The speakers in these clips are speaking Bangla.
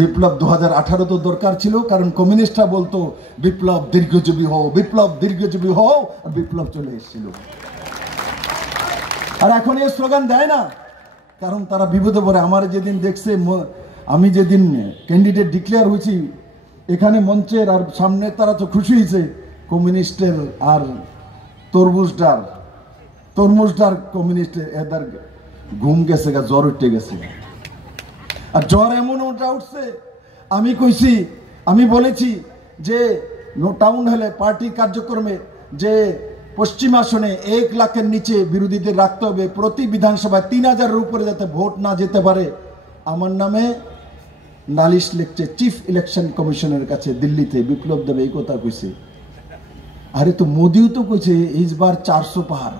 বিপ্লব 2018 তো দরকার ছিল, কারণ কমিউনিস্টরা বলতো বিপ্লব দীর্ঘজীবী হও, বিপ্লব দীর্ঘজীবী হও, আর বিপ্লব চলে এসেছিল। আর এখন এই স্লোগান দেয় না, কারণ তারা বিপদে পড়ে। আমার যেদিন দেখছে, আমি যেদিন ক্যান্ডিডেট ডিক্লেয়ার হয়েছি এখানে মঞ্চের আর সামনে, তারা তো খুশি হয়েছে কমিউনিস্টের আর তরমুজদার কমিউনিস্টের এদের ঘুম গেছে গা, জ্বর উঠে গেছে। আর জ্বর এমন ওটা উঠছে, আমি বলেছি যে টাউন হলে পার্টি কার্যক্রমে যে পশ্চিম আসনে 1 লাখের নিচে বিরোধীদের রাখতে হবে, প্রতি বিধানসভায় 3000-এর উপরে যাতে ভোট না যেতে পারে। আমার নামে নালিশ লিখছে চিফ ইলেকশন কমিশনের কাছে দিল্লিতে। বিপ্লব দেব এই কথা কইছে। আরে তো মোদিও তো কইছে এইবার 400 পার,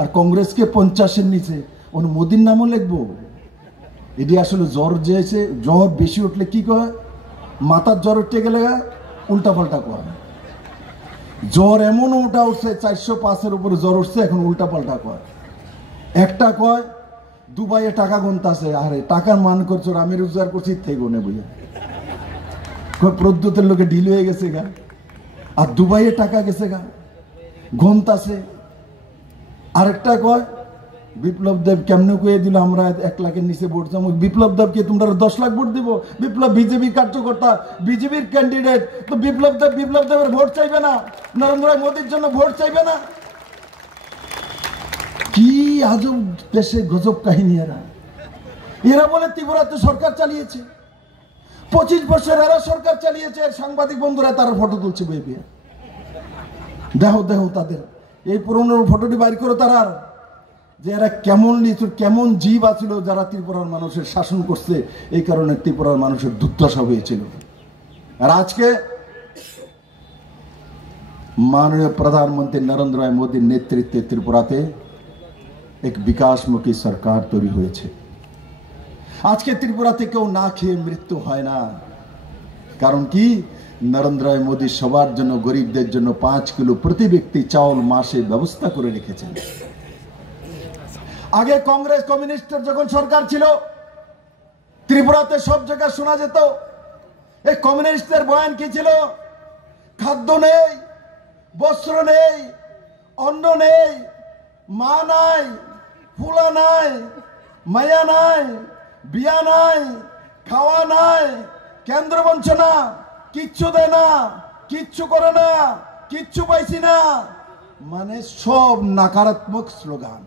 আর কংগ্রেসকে 50-এর নিচে, ওন মোদির নামও লিখবো? এটি আসলে জ্বর যেছে, জ্বর বেশি উঠলে কি কয়, মাথার জ্বর উঠে গেলে উল্টা পাল্টা কয়। জ্বর এমন উল্টা উঠছে, 405-এর উপরে জ্বর উঠছে, এখন উল্টা পাল্টা কয়। একটা কয় দুবাইয়ে টাকা গুনতাছে, আরে টাকার মান করছো, আমি রোজগার করছি থেকে গুনে বুঝে। প্রদ্যুতের লোকে ঢিল হয়ে গেছে গা, আর দুবাইয়ে টাকা গেছে গা, গুনতাছে। আরেকটা কয় বিপ্লব দেব কেমনে কয়ে দিল আমরা 1 লাখের নিচে ভোট চাবো। বিপ্লব দেবকে তোমরা 10 লাখ ভোট দিব? বিপ্লব বিজেপি কার্যকর্তা, বিজেপির ক্যান্ডিডেট, তো বিপ্লব দেবের ভোট চাইবে না? নরেন্দ্র মোদীর জন্য ভোট চাইবে না? কি আজব দেশে গজব কাহিনী। এরা বলে ত্রিপুরাতে সরকার চালিয়েছে, 25 বছর এরা সরকার চালিয়েছে। সাংবাদিক বন্ধুরা তারা ফটো তুলছে বই পেয়ে, দেহ তাদের এই পুরনো ফটোটি বাইর করো তারা, যে এরা কেমন জীব আছিল যারা ত্রিপুরার মানুষের শাসন করছে। এই কারণে ত্রিপুরার মানুষের দুর্দশা হয়েছিল। আর আজকে মাননীয় প্রধানমন্ত্রী নরেন্দ্র মোদীর নেতৃত্বে ত্রিপুরাতে এক বিকাশমুখী সরকার তৈরি হয়েছে। আজকে ত্রিপুরাতে কেউ না খেয়ে মৃত্যু হয় না। কারণ কি, নরেন্দ্র মোদী সবার জন্য, গরিবদের জন্য 5 কিলো প্রতি ব্যক্তি চাউল মাসে ব্যবস্থা করে রেখেছেন। আগে কংগ্রেস কমিউনিস্টের যখন সরকার ছিল, ত্রিপুরাতে সব জায়গায় শোনা যেত এই কমিউনিস্টদের বয়ান কি ছিল, খাদ্য নেই, বস্ত্র নেই, অন্ন নেই, মা নাই, ফুলা নাই, মায়া নাই, বিয়া নাই, খাওয়া নাই, কেন্দ্র বঞ্চনা, কিচ্ছু দেয় না, কিচ্ছু করে না, কিচ্ছু পাইছি না, মানে সব নাকারাত্মক স্লোগান।